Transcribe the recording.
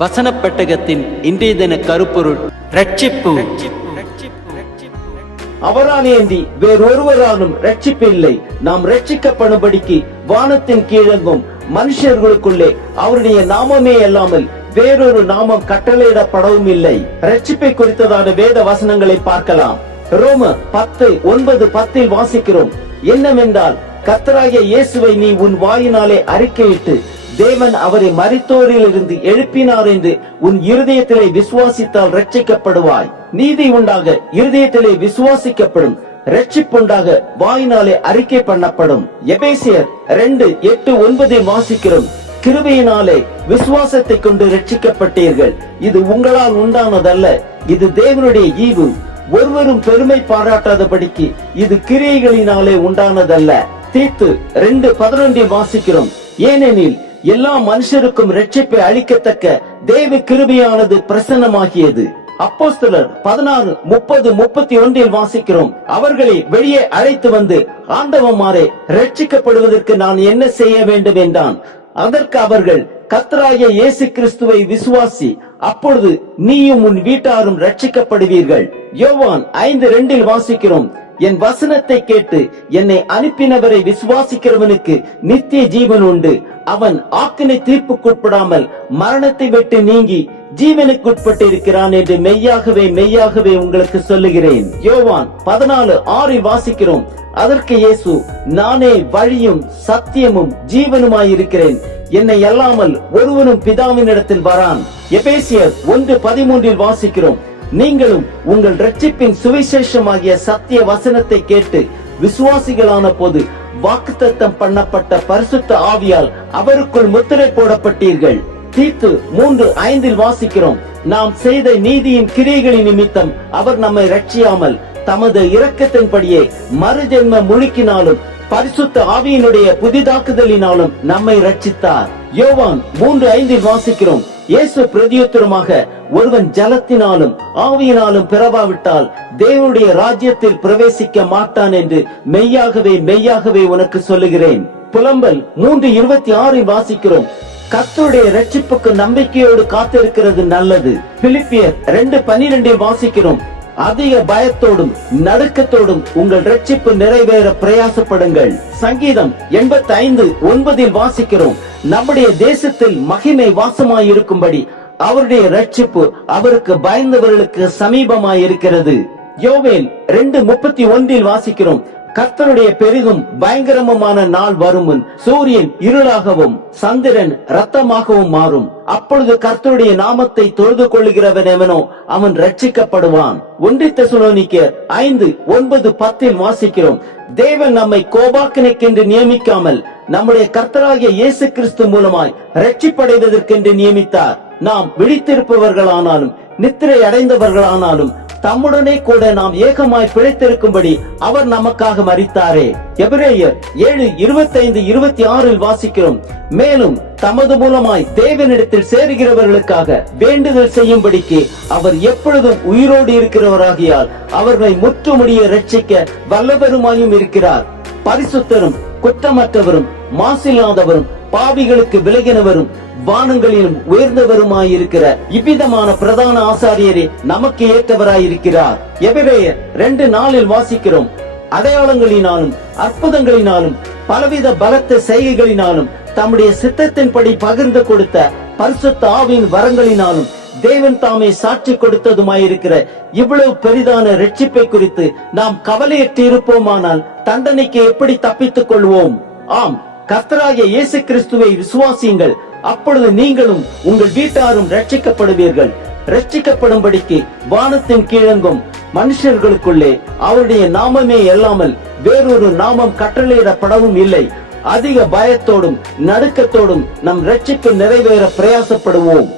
வசனப்பெட்டகத்தின் இன்றைய தின கருப்பொருள் ரட்சிப்பு. அவரானேந்தி வேறொருவராலும் ரட்சிப்பு இல்லை நாம் ரட்சிக்கப்படும்படிக்கு வானத்தின் கீழங்கும் மனுஷர்களுக்குள்ளே அவருடைய நாமமே அல்லாமல் வேறொரு நாமம் கட்டளையிடப்படவும் இல்லை ரட்சிப்பை குறித்ததான வேத வசனங்களை பார்க்கலாம். ரோம பத்து ஒன்பது பத்தில் வாசிக்கிறோம். என்னவென்றால் கத்தராகிய இயேசுவை நீ உன் வாயினாலே அறிக்கையிட்டு தேவன் அவரை மறித்தோரிலிருந்து எழுப்பினார் என்று உன் இருதயத்திலே விசுவாசித்தால் ரட்சிக்கப்படுவாய் நீதி உண்டாக இருதயத்திலே விசுவாசிக்கப்படும். ரட்சிப்புண்டாக வாயினாலே அறிக்கை பண்ணப்படும். எபேசியர் ரெண்டு எட்டு ஒன்பதை வாசிக்கிறோம். கிருபையினாலே விசுவாசத்தை கொண்டு ரட்சிக்கப்பட்டீர்கள் இது உங்களால் உண்டானதல்ல. இது தேவனுடைய ஈவு. ஒருவரும் பெருமை பாராட்டாதபடிக்கு இது கிரியைகளினாலே உண்டானதல்ல. தீத்து ரெண்டு பதினொன்றை வாசிக்கிறோம். ஏனெனில் எல்லா மனுஷருக்கும் ரட்சிப்பை அளிக்கத்தக்க தேவ கிருபையானது பிரசன்னமாகியது. அப்போஸ்தலர் பதினாறு முப்பது முப்பத்தி ஒன்றில் வாசிக்கிறோம். அவர்களை வெளியே அழைத்து வந்து ஆண்டவமாரே ரட்சிக்கப்படுவதற்கு நான் என்ன செய்ய வேண்டும்? என்றான். அதற்கு அவர்கள் கர்த்தராகிய இயேசு கிறிஸ்துவை விசுவாசி அப்பொழுது நீயும் உன் வீட்டாரும் ரட்சிக்கப்படுவீர்கள் யோவான் ஐந்து ரெண்டில் வாசிக்கிறோம். என் வசனத்தை கேட்டு என்னை அனுப்பினவரை விசுவாசிக்கிறவனுக்கு நித்திய ஜீவன் உண்டு. அவன் ஆக்கினை தீர்ப்புக்குட்படாமல் மரணத்தை விட்டு நீங்கி ஜீவனுக்குட்பட்டு இருக்கிறான் என்று மெய்யாகவே மெய்யாகவே உங்களுக்கு சொல்லுகிறேன். யோவான் பதினாலு ஆறில் வாசிக்கிறோம். அதற்கு இயேசு நானே வழியும் சத்தியமும் ஜீவனுமாயிருக்கிறேன். என்னை அல்லாமல் ஒருவனும் பிதாவினிடத்தில் வரான். எபேசியர் ஒன்று பதிமூன்றில் வாசிக்கிறோம். நீங்களும் உங்கள் ரட்சிப்பின் சுவிசேஷமாகிய சத்திய வசனத்தை கேட்டு விசுவாசிகளான போது வாக்குத்தத்தம் பண்ணப்பட்ட பரிசுத்த ஆவியால் அவருக்குள் முத்திரை போடப்பட்டீர்கள். தீத்து மூன்று ஐந்தில் வாசிக்கிறோம். நாம் செய்த நீதியின் கிரியைகளின் நிமித்தம் அவர் நம்மை ரட்சியாமல் தமது இரக்கத்தின்படியே மறுஜென்ம முழுக்கினாலும் பரிசுத்த ஆவியினுடைய புதிதாக்குதலினாலும் நம்மை ரட்சித்தார் யோவான் மூன்று ஐந்தில் வாசிக்கிறோம். இயேசு பிரதியுத்தரமாக ஒருவன் ஜலத்தினாலும் ஆவியினாலும் பிறவாவிட்டால் தேவனுடைய ராஜ்யத்தில் பிரவேசிக்க மாட்டான் என்று மெய்யாகவே மெய்யாகவே உனக்கு சொல்லுகிறேன். புலம்பல் மூன்று இருபத்தி ஆறில் வாசிக்கிறோம். கத்தருடைய ரட்சிப்புக்கு நம்பிக்கையோடு காத்திருக்கிறது நல்லது. பிலிப்பியர் ரெண்டு பன்னிரெண்டில் வாசிக்கிறோம். அதிக பயத்தோடும் நடுக்கத்தோடும் உங்கள் ரட்சிப்பு நிறைவேற பிரயாசப்படுங்கள். சங்கீதம் எண்பத்தி ஐந்து ஒன்பதில் வாசிக்கிறோம். நம்முடைய தேசத்தில் மகிமை வாசமாயிருக்கும்படி அவருடைய ரட்சிப்பு அவருக்கு பயந்தவர்களுக்கு சமீபமாயிருக்கிறது. யோவேல் ரெண்டு முப்பத்தி ஒன்றில் வாசிக்கிறோம். கர்த்தருடைய பெரிதும் பயங்கரமுமான நாள் வரும் சூரியன் இருளாகவும் சந்திரன் ரத்தமாகவும் மாறும். அப்பொழுது கர்த்தருடைய நாமத்தை தொழுது கொள்ளுகிறவன் எவனோ அவன் ரட்சிக்கப்படுவான் ஒன்றித்த தெசலோனிக்கர் ஐந்து ஒன்பது பத்தில் வாசிக்கிறோம். தேவன் நம்மை கோபாக்கினைக்கென்று நியமிக்காமல் நம்முடைய கர்த்தராகிய இயேசு கிறிஸ்து மூலமாய் ரட்சிப்படைவதற்கென்று நியமித்தார். நாம் விழித்திருப்பவர்களானாலும் நித்திரை அடைந்தவர்களானாலும் தம்முடனே கூட நாம் ஏகமாய் பிழைத்திருக்கும்படி அவர் நமக்காக மறித்தாரே. எபிரேயர் ஏழு இருபத்தைந்து இருபத்தி ஆறில் வாசிக்கிறோம். மேலும் தமது மூலமாய் தேவனிடத்தில் சேருகிறவர்களுக்காக வேண்டுதல் செய்யும்படிக்கு அவர் எப்பொழுதும் உயிரோடு இருக்கிறவராகியால் அவர்களை முற்றுமுடிய ரட்சிக்க வல்லவருமாயும் இருக்கிறார். பரிசுத்தரும் குற்றமற்றவரும் மாசில்லாதவரும் பாவிகளுக்கு விலகினவரும் வானங்களிலும் உயர்ந்தவருமாயிருக்கிற இவ்விதமான பிரதான ஆசாரியரே நமக்கு ஏற்றவராயிருக்கிறார். எபிரேயர் ரெண்டு நாளில் வாசிக்கிறோம். அடையாளங்களினாலும் அற்புதங்களினாலும் பலவித பலத்த செய்கைகளினாலும் தம்முடைய சித்தத்தின்படி பகிர்ந்து கொடுத்த பரிசுத்த ஆவியின் வரங்களினாலும் தேவன் தாமே சாட்சி கொடுத்ததுமாயிருக்கிற இவ்வளவு பெரிதான ரட்சிப்பை குறித்து நாம் கவலையற்று இருப்போமானால் தண்டனைக்கு எப்படி தப்பித்துக் கொள்வோம்? ஆம் கத்தராகிய இயேசு கிறிஸ்துவை விசுவாசியுங்கள். அப்பொழுது நீங்களும் உங்கள் வீட்டாரும் ரட்சிக்கப்படுவீர்கள் ரட்சிக்கப்படும்படிக்கு வானத்தின் கீழங்கும் மனுஷர்களுக்குள்ளே அவருடைய நாமமே இல்லாமல் வேறொரு நாமம் கட்டளையிடப்படவும் இல்லை. அதிக பயத்தோடும் நடுக்கத்தோடும் நம் ரட்சிப்பு நிறைவேற பிரயாசப்படுவோம்.